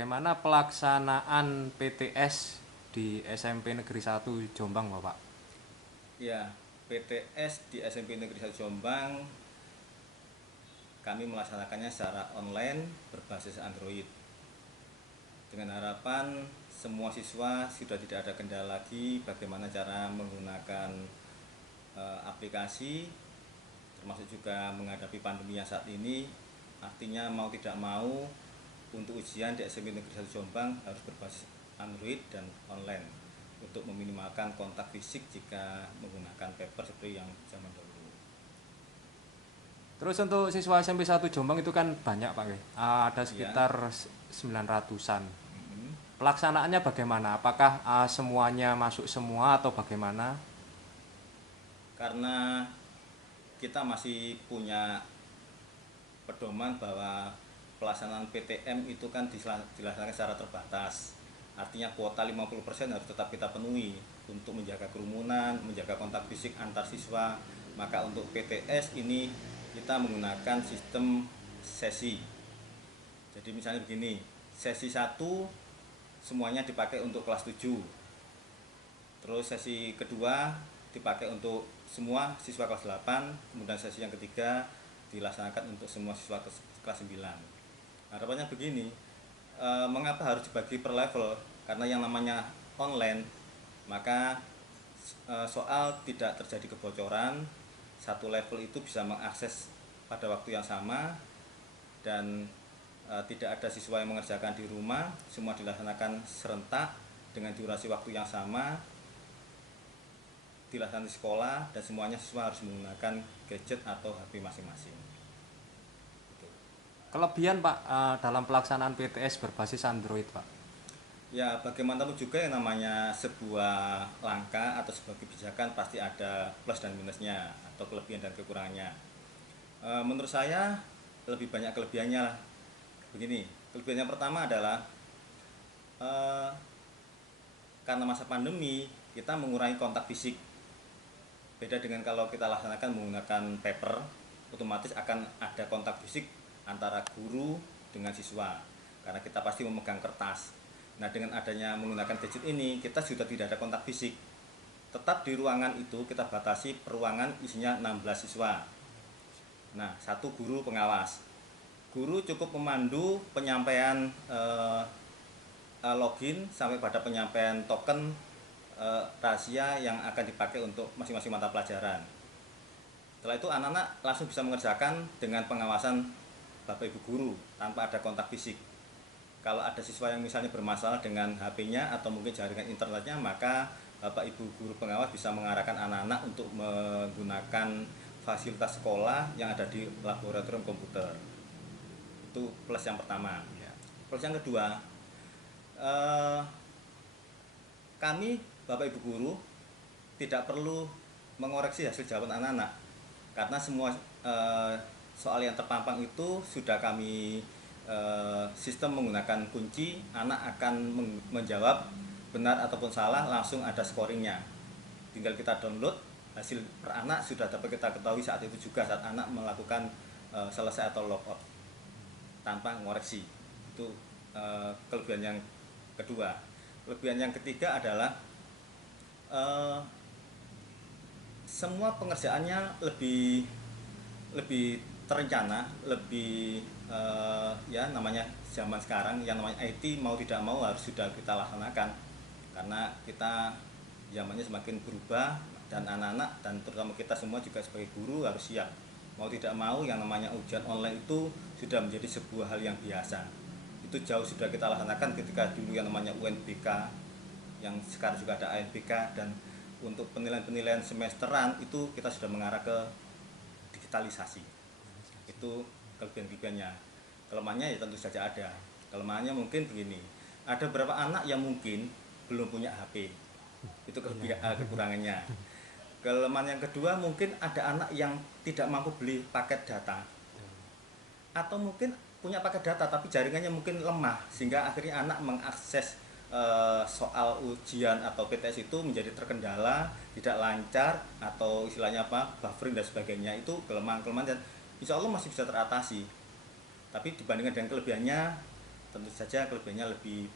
bagaimana pelaksanaan PTS di SMP Negeri 1 Jombang, Bapak? Ya, PTS di SMP Negeri 1 Jombang kami melaksanakannya secara online berbasis Android. Dengan harapan semua siswa sudah tidak ada kendala lagi bagaimana cara menggunakan aplikasi, termasuk juga menghadapi pandemi yang saat ini. Artinya mau tidak mau untuk ujian di SMP Negeri 1 Jombang harus berbasis Android dan online untuk meminimalkan kontak fisik jika menggunakan paper seperti yang zaman dahulu. Terus untuk siswa SMP 1 Jombang itu kan banyak, Pak. Ada Ya, sekitar 900-an. mm-mm. Pelaksanaannya bagaimana? Apakah semuanya masuk semua atau bagaimana? Karena kita masih punya pedoman bahwa pelaksanaan PTM itu kan dilaksanakan secara terbatas. Artinya kuota 50% harus tetap kita penuhi untuk menjaga kerumunan, menjaga kontak fisik antar siswa. Maka untuk PTS ini kita menggunakan sistem sesi. Jadi misalnya begini, sesi 1 semuanya dipakai untuk kelas 7. Terus sesi kedua dipakai untuk semua siswa kelas 8, kemudian sesi yang ketiga dilaksanakan untuk semua siswa kelas 9. Harapannya begini, mengapa harus dibagi per level? Karena yang namanya online, maka soal tidak terjadi kebocoran, satu level itu bisa mengakses pada waktu yang sama dan tidak ada siswa yang mengerjakan di rumah, semua dilaksanakan serentak dengan durasi waktu yang sama, dilaksanakan di sekolah dan semuanya siswa harus menggunakan gadget atau HP masing-masing. Kelebihan, Pak, dalam pelaksanaan PTS berbasis Android, Pak. Ya, bagaimanapun juga yang namanya sebuah langkah atau sebuah kebijakan pasti ada plus dan minusnya atau kelebihan dan kekurangannya. Menurut saya lebih banyak kelebihannya lah. Begini, kelebihan yang pertama adalah eh, karena masa pandemi kita mengurangi kontak fisik. Beda dengan kalau kita laksanakan menggunakan paper, otomatis akan ada kontak fisik antara guru dengan siswa karena kita pasti memegang kertas. Nah, dengan adanya menggunakan gadget ini kita sudah tidak ada kontak fisik. Tetap di ruangan itu kita batasi per ruangan isinya 16 siswa. Nah, satu guru pengawas. Guru cukup memandu penyampaian login sampai pada penyampaian token rahasia yang akan dipakai untuk masing-masing mata pelajaran. Setelah itu anak-anak langsung bisa mengerjakan dengan pengawasan Bapak Ibu guru tanpa ada kontak fisik. Kalau ada siswa yang misalnya bermasalah dengan HP-nya atau mungkin jaringan internetnya, maka Bapak Ibu guru pengawas bisa mengarahkan anak-anak untuk menggunakan fasilitas sekolah yang ada di laboratorium komputer. Itu plus yang pertama. Plus yang kedua, kami Bapak Ibu guru tidak perlu mengoreksi hasil jawaban anak-anak karena semua soal yang terpampang itu sudah kami sistem menggunakan kunci. Anak akan menjawab benar ataupun salah, langsung ada scoringnya, tinggal kita download hasil per anak, sudah dapat kita ketahui saat itu juga saat anak melakukan selesai atau logout tanpa mengoreksi. Itu kelebihan yang kedua. Kelebihan yang ketiga adalah semua pengerjaannya lebih lebih terencana, lebih ya namanya zaman sekarang yang namanya IT mau tidak mau harus sudah kita laksanakan karena kita zamannya semakin berubah dan anak-anak dan terutama kita semua juga sebagai guru harus siap. Mau tidak mau yang namanya ujian online itu sudah menjadi sebuah hal yang biasa. Itu jauh sudah kita laksanakan ketika dulu yang namanya UNBK, yang sekarang juga ada ANBK, dan untuk penilaian-penilaian semesteran itu kita sudah mengarah ke digitalisasi. Itu kelebihan-kelebihannya. Kelemahannya ya tentu saja ada. Kelemahannya mungkin begini, ada beberapa anak yang mungkin belum punya HP, itu kekurangannya. Kelemahan yang kedua, mungkin ada anak yang tidak mampu beli paket data, atau mungkin punya paket data tapi jaringannya mungkin lemah sehingga akhirnya anak mengakses soal ujian atau PTS itu menjadi terkendala, tidak lancar, atau istilahnya apa, buffering dan sebagainya. Itu kelemahan-kelemahan dan insya Allah masih bisa teratasi. Tapi dibandingkan dengan kelebihannya, tentu saja kelebihannya lebih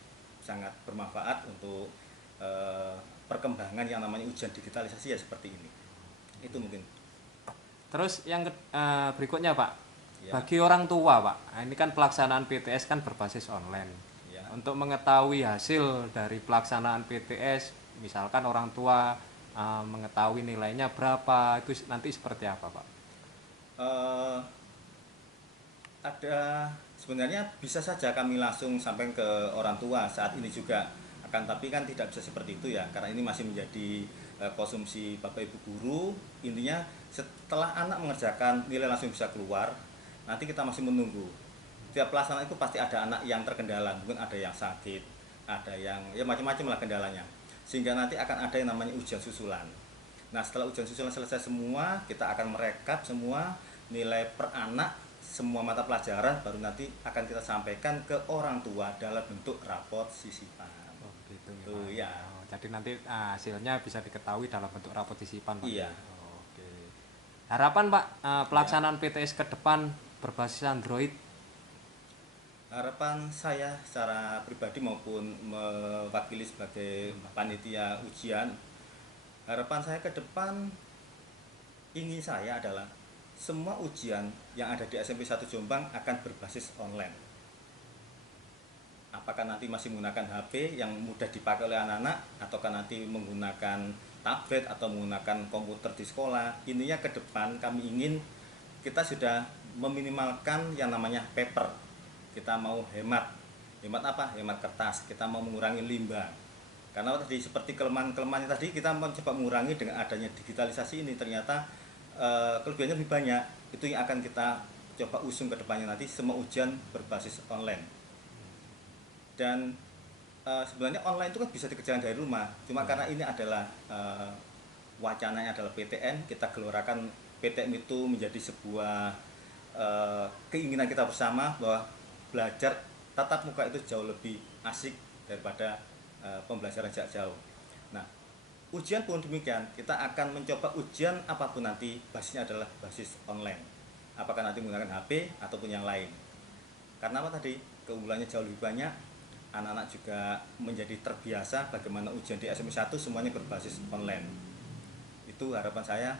sangat bermanfaat untuk perkembangan yang namanya ujian digitalisasi ya seperti ini. Itu mungkin. Terus yang berikutnya Pak, Ya. bagi orang tua Pak, nah, ini kan pelaksanaan PTS kan berbasis online. Ya. Untuk mengetahui hasil dari pelaksanaan PTS, misalkan orang tua mengetahui nilainya berapa, itu nanti seperti apa Pak? Eh, ada sebenarnya bisa saja kami langsung sampai ke orang tua saat ini juga, akan tapi kan tidak bisa seperti itu ya, karena ini masih menjadi konsumsi bapak ibu guru. Intinya setelah anak mengerjakan nilai langsung bisa keluar, nanti kita masih menunggu. Tiap pelaksanaan itu pasti ada anak yang terkendala, mungkin ada yang sakit, ada yang ya macam-macam lah kendalanya, sehingga nanti akan ada yang namanya ujian susulan. Nah, setelah ujian susulan selesai semua, kita akan merekap semua nilai per anak, semua mata pelajaran, baru nanti akan kita sampaikan ke orang tua dalam bentuk raport sisipan. Oh, gitu ya, Tuh, Pak. ya. Oh, jadi nanti hasilnya bisa diketahui dalam bentuk rapot sisipan Pak. Iya. Oh, oke. Harapan Pak, pelaksanaan PTS ke depan berbasis Android. Harapan saya secara pribadi maupun mewakili sebagai panitia ujian, harapan saya ke depan ingin saya adalah semua ujian yang ada di SMP 1 Jombang akan berbasis online. Apakah nanti masih menggunakan HP yang mudah dipakai oleh anak-anak, ataukah nanti menggunakan tablet atau menggunakan komputer di sekolah. Intinya ke depan kami ingin kita sudah meminimalkan yang namanya paper. Kita mau hemat apa? Hemat kertas. Kita mau mengurangi limbah. Karena tadi seperti kelemahan-kelemahannya tadi, kita mencoba mengurangi dengan adanya digitalisasi ini. Ternyata kelebihannya lebih banyak. Itu yang akan kita coba usung ke depannya nanti, semua ujian berbasis online. Dan sebenarnya online itu kan bisa dikerjakan dari rumah. Cuma karena ini adalah wacananya adalah PTN, kita gelorakan PTN itu menjadi sebuah keinginan kita bersama bahwa belajar tatap muka itu jauh lebih asik daripada pembelajaran jarak jauh. Nah, ujian pun demikian, kita akan mencoba ujian apapun nanti basisnya adalah basis online. Apakah nanti menggunakan HP ataupun yang lain. Karena apa tadi? Keunggulannya jauh lebih banyak. Anak-anak juga menjadi terbiasa bagaimana ujian di SMP 1 semuanya berbasis online. Itu harapan saya,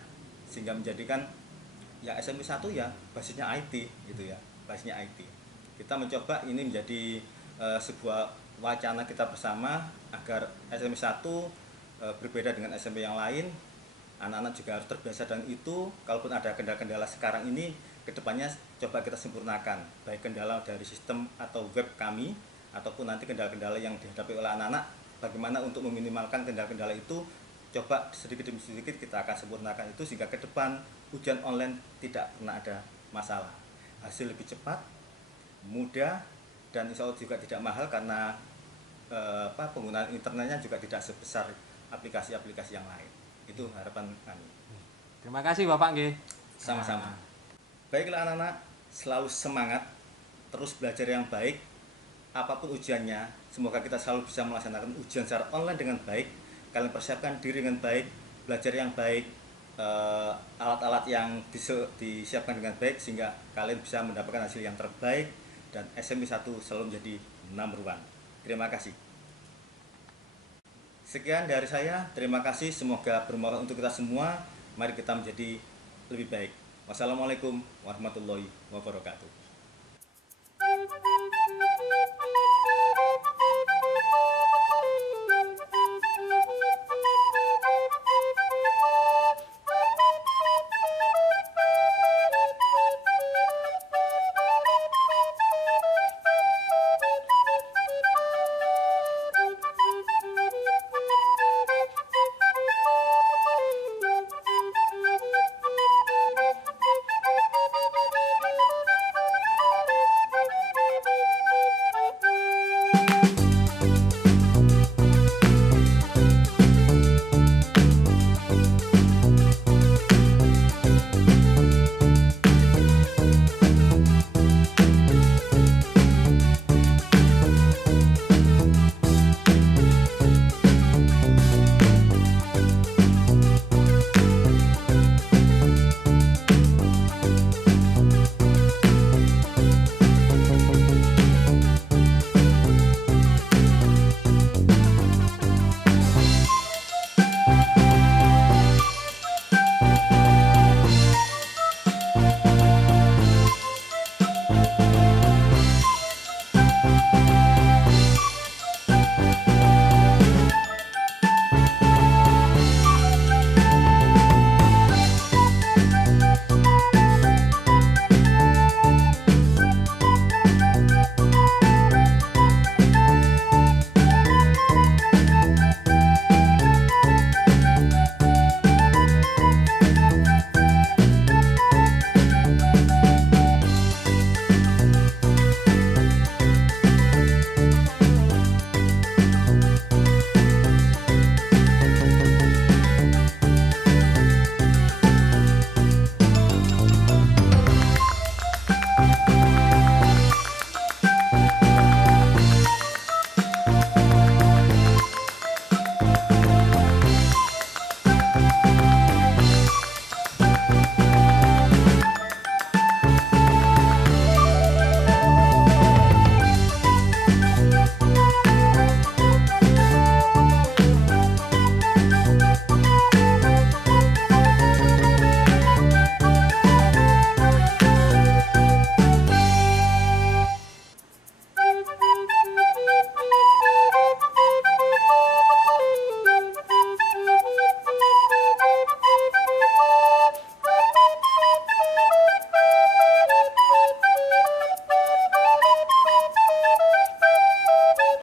sehingga menjadikan ya SMP 1 ya basisnya IT gitu ya, basisnya IT. Kita mencoba ini menjadi sebuah wacana kita bersama agar SMP 1 berbeda dengan SMP yang lain. Anak-anak juga harus terbiasa dengan itu. Kalaupun ada kendala-kendala sekarang ini, kedepannya coba kita sempurnakan, baik kendala dari sistem atau web kami, ataupun nanti kendala-kendala yang dihadapi oleh anak-anak, bagaimana untuk meminimalkan kendala-kendala itu, coba sedikit demi sedikit kita akan sempurnakan itu, sehingga ke depan ujian online tidak pernah ada masalah. Hasil lebih cepat, mudah, dan insya Allah juga tidak mahal karena penggunaan internetnya juga tidak sebesar aplikasi-aplikasi yang lain. Itu harapan kami. Terima kasih Bapak nggih. Sama-sama. Baiklah anak-anak, selalu semangat, terus belajar yang baik. Apapun ujiannya, semoga kita selalu bisa melaksanakan ujian secara online dengan baik. Kalian persiapkan diri dengan baik, belajar yang baik, alat-alat yang disiapkan dengan baik, sehingga kalian bisa mendapatkan hasil yang terbaik, dan SMP 1 selalu menjadi number one. Terima kasih. Sekian dari saya, terima kasih, semoga bermanfaat untuk kita semua. Mari kita menjadi lebih baik. Wassalamualaikum warahmatullahi wabarakatuh.